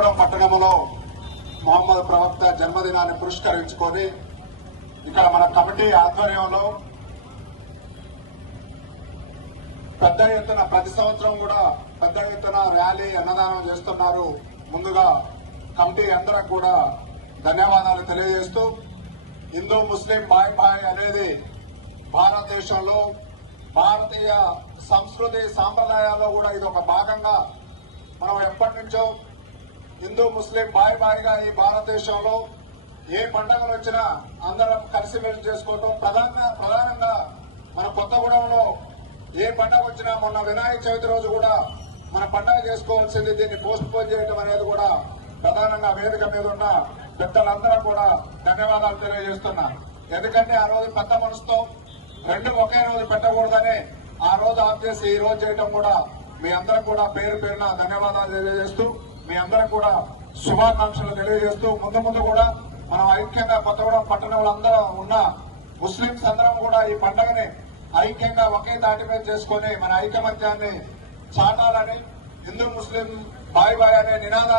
కొత్తగూడెం పట్టణంలో మహమ్మద్ ప్రవక్త జన్మదినాన్ని పురస్కరించుకొని ఇక్కడ మన కమిటీ ఆధ్వర్యంలో పెద్ద ఎత్తున ప్రతి సంవత్సరం కూడా పెద్ద ఎత్తున ర్యాలీ అన్నదానం చేస్తున్నారు. ముందుగా కమిటీ అందరికి కూడా ధన్యవాదాలు తెలియజేస్తూ హిందూ ముస్లిం బాయ్ బాయ్ అనేది భారతదేశంలో భారతీయ సంస్కృతి సాంప్రదాయాల్లో కూడా ఇది ఒక భాగంగా మనం ఎప్పటి నుంచో హిందూ ముస్లిం బాయ్ బాయ్గా ఈ భారతదేశంలో ఏ పండుగలు వచ్చినా అందరం కలిసిమెలిసి చేసుకోవటం ప్రధాన ప్రధానంగా మన కొత్తగూడెంలో ఏ పండుగ వచ్చినా మొన్న వినాయక చవితి రోజు కూడా మన పండుగ చేసుకోవాల్సింది దీన్ని పోస్ట్ పోన్ చేయడం అనేది కూడా ప్రధానంగా వేదిక మీద ఉన్న పెద్దలందరూ కూడా ధన్యవాదాలు తెలియజేస్తున్నా. ఎందుకంటే ఆ రోజు పెద్ద మనసుతో రెండు ఒకే రోజు పెట్టకూడదని ఆ రోజు ఆఫ్ చేసి ఈ రోజు చేయడం కూడా మీ అందరం కూడా పేరు పేరున ధన్యవాదాలు తెలియజేస్తూ మీ అందరం కూడా శుభాకాంక్షలు తెలియజేస్తూ ముందు ముందు కూడా మనం ఐక్యంగా కొత్తగూడెం పట్టణంలో అందరూ ఉన్న ముస్లింస్ అందరం కూడా ఈ పండుగని ఐక్యంగా ఒకే దాటి మీద చేసుకొని మన ఐకమత్యాన్ని చాటాలని హిందూ ముస్లిం బాయ్ బాయ్ అనే నినాదాన్ని